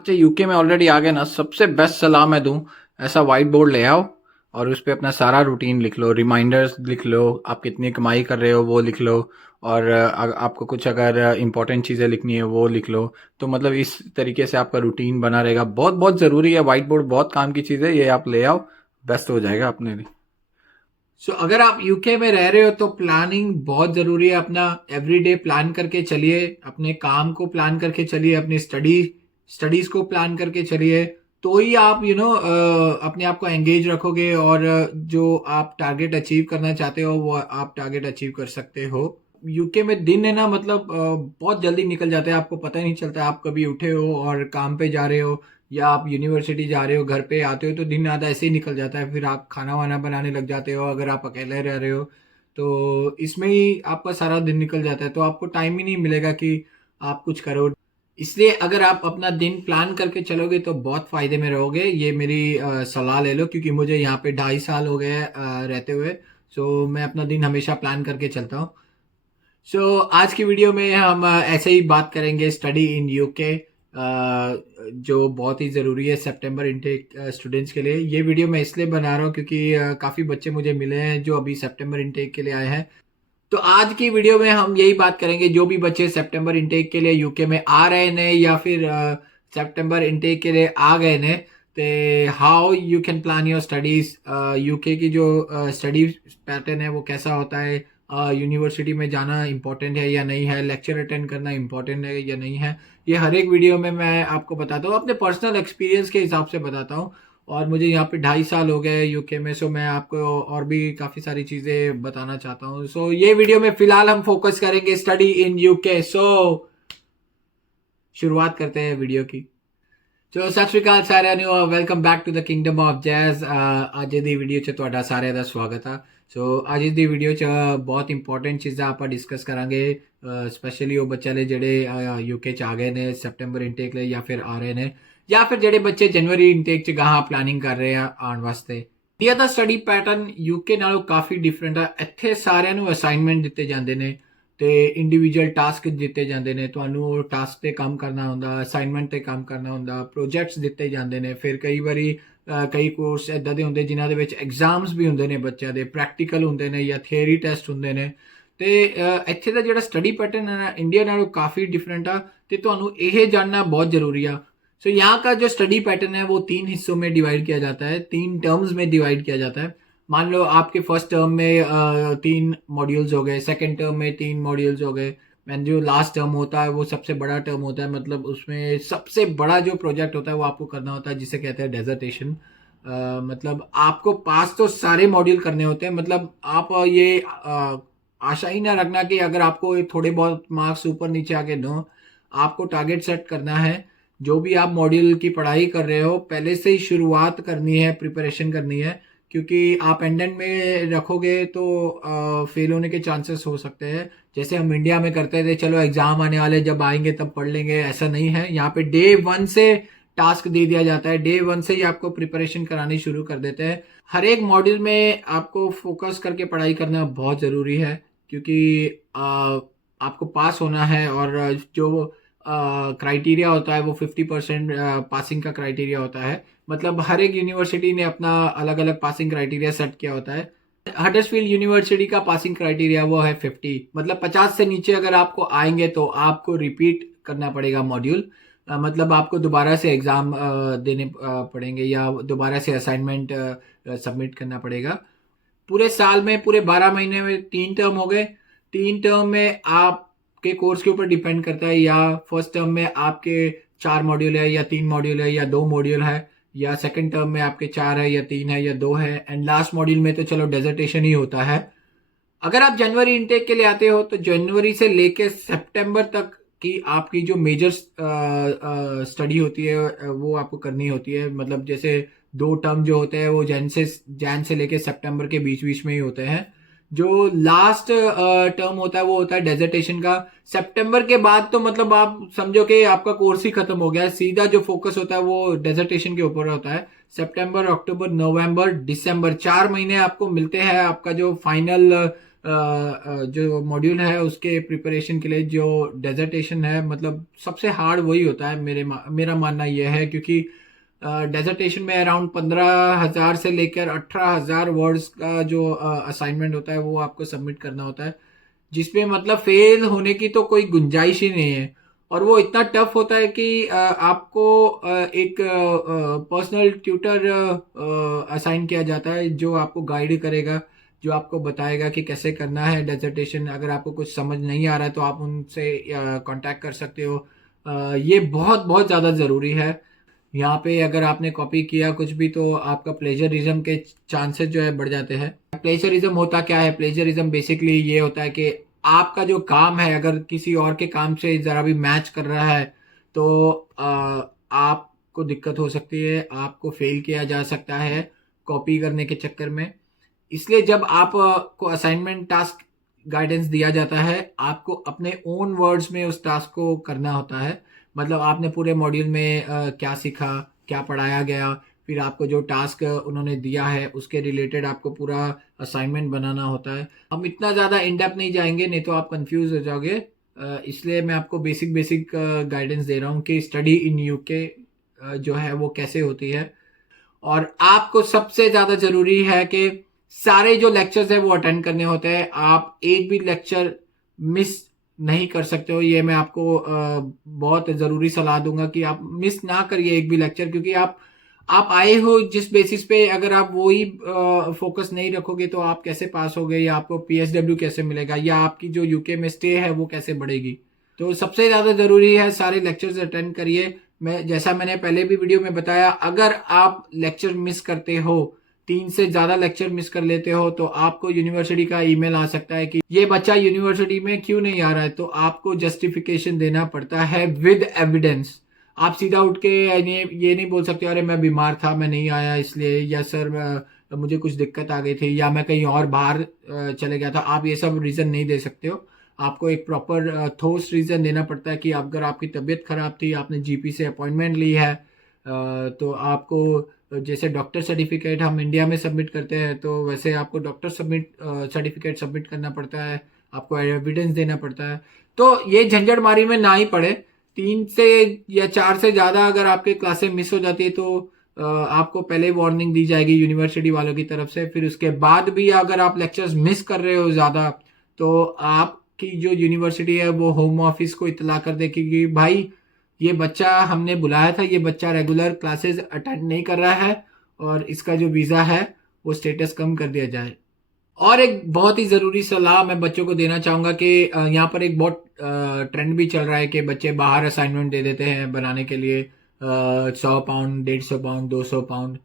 बच्चे यूके में ऑलरेडी आ गए ना, सबसे बेस्ट सलाह मैं दूं, ऐसा व्हाइट बोर्ड ले आओ और उस पे अपना सारा रूटीन लिख लो, रिमाइंडर्स लिख लो, आप कितनी कमाई कर रहे हो वो लिख लो, और आपको कुछ अगर इंपॉर्टेंट चीज़ें लिखनी है वो लिख लो। तो मतलब इस तरीके से आपका रूटीन बना रहेगा। बहुत बहुत ज़रूरी है, व्हाइट बोर्ड बहुत काम की चीज़ है, ये आप ले आओ, बेस्ट हो जाएगा अपने लिए। अगर आप यूके में रह रहे हो तो प्लानिंग बहुत जरूरी है। अपना एवरीडे प्लान करके चलिए, अपने काम को प्लान करके चलिए, अपनी स्टडीज को प्लान करके चलिए। तो ही आप अपने आप को एंगेज रखोगे, और जो आप टारगेट अचीव करना चाहते हो वो आप टारगेट अचीव कर सकते हो। यूके में दिन है ना, मतलब बहुत जल्दी निकल जाते हैं, आपको पता ही नहीं चलता। आप कभी उठे हो और काम पे जा रहे हो, या आप यूनिवर्सिटी जा रहे हो, घर पे आते हो, तो दिन आधा ऐसे ही निकल जाता है। फिर आप खाना वाना बनाने लग जाते हो, अगर आप अकेले रह रहे हो तो इसमें ही आपका सारा दिन निकल जाता है, तो आपको टाइम ही नहीं मिलेगा कि आप कुछ करो। इसलिए अगर आप अपना दिन प्लान करके चलोगे तो बहुत फायदे में रहोगे। ये मेरी सलाह ले लो, क्योंकि मुझे यहाँ पे 2.5 साल हो गए रहते हुए। मैं अपना दिन हमेशा प्लान करके चलता हूँ। आज की वीडियो में हम ऐसे ही बात करेंगे स्टडी इन यूके, जो बहुत ही ज़रूरी है सितंबर इनटेक स्टूडेंट्स के लिए। ये वीडियो मैं इसलिए बना रहा हूँ क्योंकि काफ़ी बच्चे मुझे मिले हैं जो अभी सितंबर इनटेक के लिए आए हैं। तो आज की वीडियो में हम यही बात करेंगे, जो भी बच्चे सितंबर इनटेक के लिए यूके में आ रहे हैं या फिर सितंबर इनटेक के लिए आ गए ने, ते how you can plan your studies. UK की जो स्टडी पैटर्न है वो कैसा होता है, यूनिवर्सिटी में जाना इम्पोर्टेंट है या नहीं है, लेक्चर अटेंड करना इम्पोर्टेंट है या नहीं है, ये हर एक वीडियो में मैं आपको बताता हूँ, अपने पर्सनल एक्सपीरियंस के हिसाब से बताता हूँ। और मुझे यहाँ पे 2.5 साल हो गए यूके में, मैं आपको और भी काफ़ी सारी चीज़ें बताना चाहता हूँ। ये वीडियो में फ़िलहाल हम फोकस करेंगे स्टडी इन यूके। शुरुआत करते हैं वीडियो की। सत श्री अकाल साਰਿਆਂ ਨੂੰ, welcome back to the kingdom of jazz. ਅੱਜ ਦੀ ਵੀਡੀਓ 'ਚ ਤੁਹਾਡਾ ਸਾਰਿਆਂ ਦਾ ਸਵਾਗਤ ਆ। ਅੱਜ ਦੀ ਵੀਡੀਓ 'ਚ ਬਹੁਤ ਇੰਪੋਰਟੈਂਟ ਚੀਜ਼ਾਂ ਆਪਾਂ ਡਿਸਕਸ ਕਰਾਂਗੇ, ਸਪੈਸ਼ਲੀ ਉਹ ਬੱਚਿਆਂ ਲਈ ਜਿਹੜੇ ਯੂਕੇ 'ਚ ਆ ਗਏ ਨੇ ਸੈਪਟੈਂਬਰ ਇਨਟੇਕ ਲਈ, ਜਾਂ ਫਿਰ ਆ ਰਹੇ ਨੇ, ਜਾਂ ਫਿਰ ਜਿਹੜੇ ਬੱਚੇ ਜਨਵਰੀ ਇਨਟੇਕ 'ਚ ਗਾਹਾਂ ਪਲਾਨਿੰਗ ਕਰ ਰਹੇ ਆ ਆਉਣ ਵਾਸਤੇ। ਇੰਡੀਆ ਦਾ ਸਟੱਡੀ ਪੈਟਰਨ ਯੂਕੇ ਨਾਲੋਂ ਕਾਫੀ ਡਿਫਰੈਂਟ ਆ। ਇੱਥੇ ਸਾਰਿਆਂ ਨੂੰ ਅਸਾਈਨਮੈਂਟ ਦਿੱਤੇ ਜਾਂਦੇ ਨੇ ਤੇ ਇੰਡੀਵਿਜੂਅਲ ਟਾਸਕ ਦਿੱਤੇ ਜਾਂਦੇ ਨੇ। ਤੁਹਾਨੂੰ ਉਹ ਟਾਸਕ ਤੇ ਕੰਮ ਕਰਨਾ ਹੁੰਦਾ, ਅਸਾਈਨਮੈਂਟ ਤੇ ਕੰਮ ਕਰਨਾ ਹੁੰਦਾ, ਪ੍ਰੋਜੈਕਟਸ ਦਿੱਤੇ ਜਾਂਦੇ ਨੇ। ਫਿਰ ਕਈ ਵਾਰੀ ਕਈ ਕੋਰਸ ਇਦਾਂ ਦੇ ਹੁੰਦੇ ਜਿਨ੍ਹਾਂ ਦੇ ਵਿੱਚ ਐਗਜ਼ਾਮਸ ਵੀ ਹੁੰਦੇ ਨੇ, ਬੱਚਿਆਂ ਦੇ ਪ੍ਰੈਕਟੀਕਲ ਹੁੰਦੇ ਨੇ ਜਾਂ ਥਿਊਰੀ ਟੈਸਟ ਹੁੰਦੇ ਨੇ। ਤੇ ਇੱਥੇ ਦਾ ਜਿਹੜਾ स्टडी पैटर्न है ना, इंडिया नालों काफ़ी डिफरेंट आ, ਤੇ ਤੁਹਾਨੂੰ ਇਹ जानना बहुत ज़रूरी आ। यहाँ का जो स्टडी पैटर्न है वो 3 हिस्सों में डिवाइड किया जाता है, 3 टर्म्स में डिवाइड किया जाता है। मान लो आपके फर्स्ट टर्म में 3 मॉड्यूल्स हो गए, सेकंड टर्म में 3 मॉड्यूल्स हो गए, एंड जो लास्ट टर्म होता है वो सबसे बड़ा टर्म होता है। मतलब उसमें सबसे बड़ा जो प्रोजेक्ट होता है वो आपको करना होता है, जिसे कहते हैं डेजर्टेशन। मतलब आपको पास तो सारे मॉड्यूल करने होते हैं। मतलब आप ये आशा ही ना रखना कि अगर आपको ये थोड़े बहुत मार्क्स ऊपर नीचे आके नो, आपको टारगेट सेट करना है। जो भी आप मॉड्यूल की पढ़ाई कर रहे हो पहले से ही शुरुआत करनी है, प्रिपरेशन करनी है, क्योंकि आप एंडेंट में रखोगे तो फेल होने के चांसेस हो सकते हैं। जैसे हम इंडिया में करते थे, चलो एग्जाम आने वाले जब आएंगे तब पढ़ लेंगे, ऐसा नहीं है। यहाँ पे डे 1 से टास्क दे दिया जाता है, डे 1 से ही आपको प्रिपरेशन करानी शुरू कर देते हैं। हर एक मॉड्यूल में आपको फोकस करके पढ़ाई करना बहुत ज़रूरी है, क्योंकि आपको पास होना है। और जो क्राइटेरिया होता है वो 50% पासिंग का क्राइटेरिया होता है। मतलब हर एक यूनिवर्सिटी ने अपना अलग अलग पासिंग क्राइटेरिया सेट किया होता है। हडर्सफील्ड यूनिवर्सिटी का पासिंग क्राइटेरिया वो है 50। मतलब 50 से नीचे अगर आपको आएंगे तो आपको रिपीट करना पड़ेगा मॉड्यूल। मतलब आपको दोबारा से एग्ज़ाम देने पड़ेंगे, या दोबारा से असाइनमेंट सबमिट करना पड़ेगा। पूरे साल में, पूरे 12 महीने में 3 टर्म हो गए। 3 टर्म में आपके कोर्स के ऊपर डिपेंड करता है, या फर्स्ट टर्म में आपके 4 मॉड्यूल है या 3 मॉड्यूल है या 2 मॉड्यूल है, या सेकंड टर्म में आपके 4 है या 3 है या 2 है, एंड लास्ट मॉड्यूल में तो चलो डेजर्टेशन ही होता है। अगर आप जनवरी इनटेक के लिए आते हो तो जनवरी से लेके सितंबर तक की आपकी जो मेजर स्टडी होती है वो आपको करनी होती है। मतलब जैसे 2 टर्म जो होते हैं वो जैन से लेके सितंबर के बीच बीच में ही होते हैं। जो लास्ट टर्म होता है वो होता है डेजर्टेशन का। सितंबर के बाद तो मतलब आप समझो कि आपका कोर्स ही खत्म हो गया है। सीधा जो फोकस होता है वो डेजर्टेशन के ऊपर होता है। सितंबर, अक्टूबर, नवंबर, दिसंबर 4 महीने आपको मिलते हैं आपका जो फाइनल जो मॉड्यूल है उसके प्रिपरेशन के लिए जो डेजर्टेशन है, मतलब सबसे हार्ड वही होता है। मेरा मानना यह है, क्योंकि डेजर्टेशन में अराउंड 15,000 से लेकर 18,000 वर्ड्स का जो असाइनमेंट होता है वो आपको सबमिट करना होता है, जिसमें मतलब फेल होने की तो कोई गुंजाइश ही नहीं है। और वो इतना टफ होता है कि आपको एक पर्सनल ट्यूटर असाइन किया जाता है, जो आपको गाइड करेगा, जो आपको बताएगा कि कैसे करना है डेजर्टेशन। अगर आपको कुछ समझ नहीं आ रहा है तो आप उनसे कांटेक्ट कर सकते हो। ये बहुत बहुत ज़्यादा ज़रूरी है। यहाँ पे अगर आपने कॉपी किया कुछ भी तो आपका प्लेजरिज्म के चांसेस जो है बढ़ जाते हैं। प्लेजरिज्म होता क्या है? प्लेजरिज्म बेसिकली ये होता है कि आपका जो काम है अगर किसी और के काम से ज़रा भी मैच कर रहा है तो आपको दिक्कत हो सकती है, आपको फेल किया जा सकता है कॉपी करने के चक्कर में। इसलिए जब आप को असाइनमेंट टास्क गाइडेंस दिया जाता है, आपको अपने ओन वर्ड्स में उस टास्क को करना होता है। मतलब आपने पूरे मॉड्यूल में क्या सीखा, क्या पढ़ाया गया, फिर आपको जो टास्क उन्होंने दिया है उसके रिलेटेड आपको पूरा असाइनमेंट बनाना होता है। हम इतना ज़्यादा इन डेप्थ नहीं जाएंगे, नहीं तो आप कंफ्यूज हो जाओगे। इसलिए मैं आपको बेसिक बेसिक गाइडेंस दे रहा हूँ कि स्टडी इन यूके जो है वो कैसे होती है। और आपको सबसे ज़्यादा ज़रूरी है कि सारे जो लेक्चर्स है वो अटेंड करने होते हैं। आप एक भी लेक्चर मिस नहीं कर सकते हो। ये मैं आपको बहुत ज़रूरी सलाह दूंगा कि आप मिस ना करिए एक भी लेक्चर, क्योंकि आप आए हो जिस बेसिस पे, अगर आप वही फोकस नहीं रखोगे तो आप कैसे पास होगे, या आपको पीएसडब्ल्यू कैसे मिलेगा, या आपकी जो यूके में स्टे है वो कैसे बढ़ेगी। तो सबसे ज़्यादा ज़रूरी है सारे लेक्चर्स अटेंड करिए। जैसा मैंने पहले भी वीडियो में बताया, अगर आप लेक्चर मिस करते हो, 3 से ज़्यादा लेक्चर मिस कर लेते हो, तो आपको यूनिवर्सिटी का ईमेल आ सकता है कि ये बच्चा यूनिवर्सिटी में क्यों नहीं आ रहा है। तो आपको जस्टिफिकेशन देना पड़ता है विद एविडेंस। आप सीधा उठ के ये नहीं बोल सकते अरे मैं बीमार था मैं नहीं आया इसलिए, या सर मुझे कुछ दिक्कत आ गई थी, या मैं कहीं और बाहर चले गया था। आप ये सब रीज़न नहीं दे सकते हो। आपको एक प्रॉपर ठोस रीज़न देना पड़ता है कि अगर आपकी तबीयत खराब थी, आपने जीपी से अपॉइंटमेंट ली है, तो आपको जैसे डॉक्टर सर्टिफिकेट हम इंडिया में सबमिट करते हैं तो वैसे आपको डॉक्टर सर्टिफिकेट सबमिट करना पड़ता है, आपको एविडेंस देना पड़ता है। तो ये झंझटमारी में ना ही पड़े। 3 से या 4 से ज़्यादा अगर आपके क्लासेस मिस हो जाती है तो आपको पहले वार्निंग दी जाएगी यूनिवर्सिटी वालों की तरफ से। फिर उसके बाद भी अगर आप लेक्चर्स मिस कर रहे हो ज़्यादा, तो आपकी जो यूनिवर्सिटी है वो होम ऑफिस को इतला कर देगी कि भाई ये बच्चा हमने बुलाया था, ये बच्चा रेगुलर क्लासेस अटेंड नहीं कर रहा है और इसका जो वीज़ा है वो स्टेटस कम कर दिया जाए। और एक बहुत ही ज़रूरी सलाह मैं बच्चों को देना चाहूँगा कि यहाँ पर एक बहुत ट्रेंड भी चल रहा है कि बच्चे बाहर असाइनमेंट दे देते हैं बनाने के लिए, 100 पाउंड, 150 पाउंड, 200 पाउंड।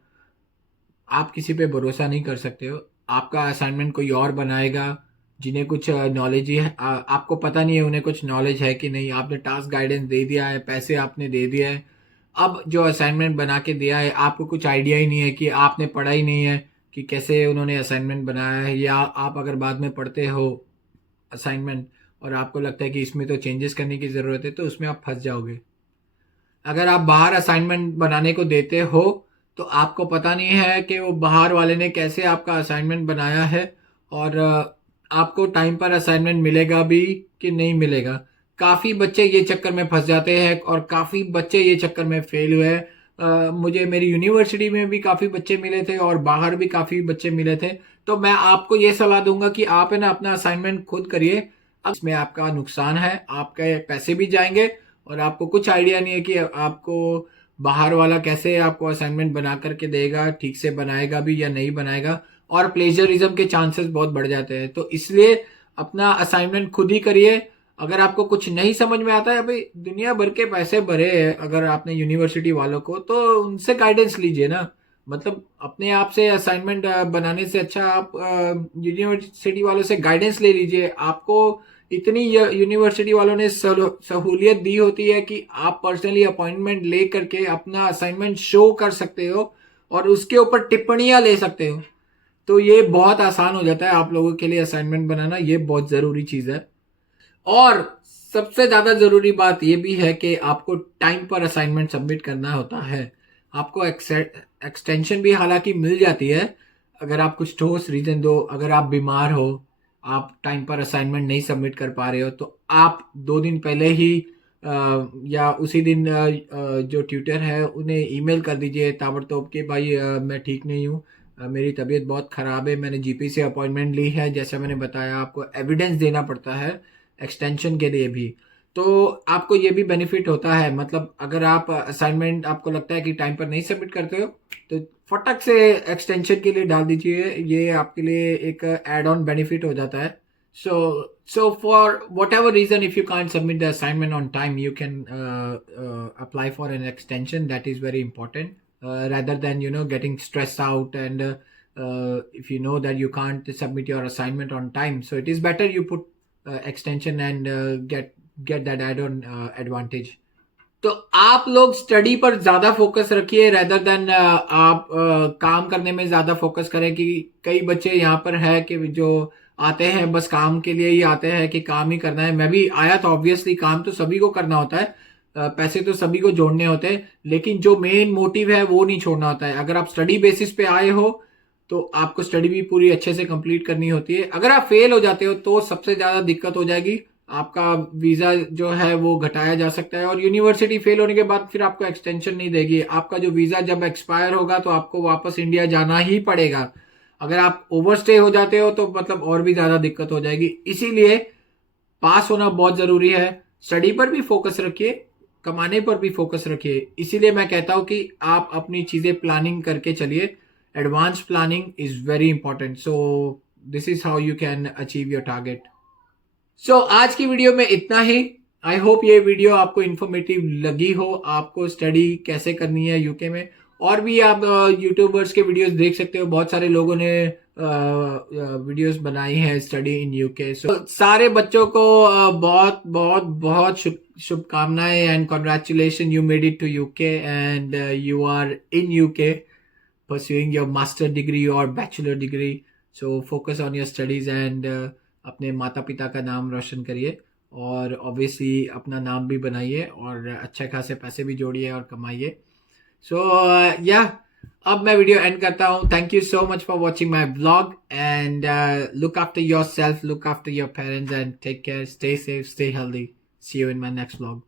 आप किसी पे भरोसा नहीं कर सकते हो। आपका असाइनमेंट कोई और बनाएगा जिन्हें कुछ नॉलेज ही है, आपको पता नहीं है उन्हें कुछ नॉलेज है कि नहीं। आपने टास्क गाइडेंस दे दिया है, पैसे आपने दे दिया है, अब जो असाइनमेंट बना के दिया है आपको कुछ आइडिया ही नहीं है कि आपने पढ़ा ही नहीं है कि कैसे उन्होंने असाइनमेंट बनाया है। या आप अगर बाद में पढ़ते हो असाइनमेंट और आपको लगता है कि इसमें तो चेंजेस करने की ज़रूरत है, तो उसमें आप फंस जाओगे। अगर आप बाहर असाइनमेंट बनाने को देते हो तो आपको पता नहीं है कि वो बाहर वाले ने कैसे आपका असाइनमेंट बनाया है, और आपको टाइम पर असाइनमेंट मिलेगा भी कि नहीं मिलेगा। काफ़ी बच्चे ये चक्कर में फंस जाते हैं और काफ़ी बच्चे ये चक्कर में फेल हुए हैं। मुझे मेरी यूनिवर्सिटी में भी काफ़ी बच्चे मिले थे और बाहर भी काफ़ी बच्चे मिले थे। तो मैं आपको ये सलाह दूंगा कि आप है ना अपना असाइनमेंट खुद करिए। अब इसमें आपका नुकसान है, आपके पैसे भी जाएंगे और आपको कुछ आइडिया नहीं है कि आपको बाहर वाला कैसे आपको असाइनमेंट बना करके देगा, ठीक से बनाएगा भी या नहीं बनाएगा, और प्लेजरिज्म के चांसेस बहुत बढ़ जाते हैं। तो इसलिए अपना असाइनमेंट खुद ही करिए। अगर आपको कुछ नहीं समझ में आता है, भाई दुनिया भर के पैसे भरे हैं अगर आपने यूनिवर्सिटी वालों को, तो उनसे गाइडेंस लीजिए ना। मतलब अपने आप से असाइनमेंट बनाने से अच्छा आप यूनिवर्सिटी वालों से गाइडेंस ले लीजिए। आपको इतनी यूनिवर्सिटी वालों ने सहूलियत दी होती है कि आप पर्सनली अपॉइंटमेंट ले करके अपना असाइनमेंट शो कर सकते हो और उसके ऊपर टिप्पणियां ले सकते हो। तो ये बहुत आसान हो जाता है आप लोगों के लिए असाइनमेंट बनाना, ये बहुत ज़रूरी चीज़ है। और सबसे ज़्यादा ज़रूरी बात ये भी है कि आपको टाइम पर असाइनमेंट सबमिट करना होता है। आपको एक्सटेंशन भी हालांकि मिल जाती है अगर आप कुछ ठोस रीज़न दो। अगर आप बीमार हो, आप टाइम पर असाइनमेंट नहीं सबमिट कर पा रहे हो, तो आप 2 दिन पहले ही या उसी दिन जो ट्यूटर है उन्हें ईमेल कर दीजिए ताबड़तोड़ कि भाई मैं ठीक नहीं हूँ, मेरी तबीयत बहुत ख़राब है, मैंने जीपी से अपॉइंटमेंट ली है। जैसा मैंने बताया, आपको एविडेंस देना पड़ता है एक्सटेंशन के लिए भी। तो आपको ये भी बेनिफिट होता है, मतलब अगर आप असाइनमेंट आपको लगता है कि टाइम पर नहीं सबमिट करते हो, तो फटक से एक्सटेंशन के लिए डाल दीजिए। ये आपके लिए एक एड ऑन बेनिफिट हो जाता है। So for whatever reason, if you can't submit the assignment on time, you can apply for an extension. That is very important. Rather than getting stressed out, and if you know that you can't submit your assignment on time, so it is better you put extension and get that add-on advantage. तो आप लोग study पर ज्यादा focus रखिए rather than आप काम करने में ज्यादा फोकस करें। कि कई बच्चे यहाँ पर है कि जो आते हैं बस काम के लिए ही आते हैं कि काम ही करना है। मैं भी आया तो ऑब्वियसली काम तो सभी को करना होता है, पैसे तो सभी को जोड़ने होते हैं, लेकिन जो मेन मोटिव है वो नहीं छोड़ना होता है। अगर आप स्टडी बेसिस पे आए हो तो आपको स्टडी भी पूरी अच्छे से कंप्लीट करनी होती है। अगर आप फेल हो जाते हो तो सबसे ज्यादा दिक्कत हो जाएगी, आपका वीजा जो है वो घटाया जा सकता है, और यूनिवर्सिटी फेल होने के बाद फिर आपको एक्सटेंशन नहीं देगी। आपका जो वीजा जब एक्सपायर होगा तो आपको वापस इंडिया जाना ही पड़ेगा। अगर आप ओवरस्टे हो जाते हो तो मतलब और भी ज्यादा दिक्कत हो जाएगी। इसीलिए पास होना बहुत जरूरी है। स्टडी पर भी फोकस रखिए, कमाने पर भी फोकस रखिए। इसीलिए मैं कहता हूं कि आप अपनी चीजें प्लानिंग करके चलिए। Advance planning is very important. So this is how you can achieve your target. So आज की वीडियो में इतना ही। आई होप ये वीडियो आपको इन्फॉर्मेटिव लगी हो, आपको स्टडी कैसे करनी है यूके में। और भी आप यूट्यूबर्स के वीडियोस देख सकते हो, बहुत सारे लोगों ने वीडियोस बनाई हैं स्टडी इन यूके। सो सारे बच्चों को बहुत बहुत बहुत शुभकामनाएं and congratulation, you made it to UK and you are in UK pursuing your master degree or bachelor degree. So focus on your studies and अपने माता पिता का नाम रोशन करिए, और ऑब्वियसली अपना नाम भी बनाइए और अच्छे खासे पैसे भी जोड़िए और कमाइए। सो या अब मैं वीडियो एंड करता हूँ। Thank you so much for watching my blog and look after yourself, look after your parents and take care, stay safe, stay healthy. See you in my next blog.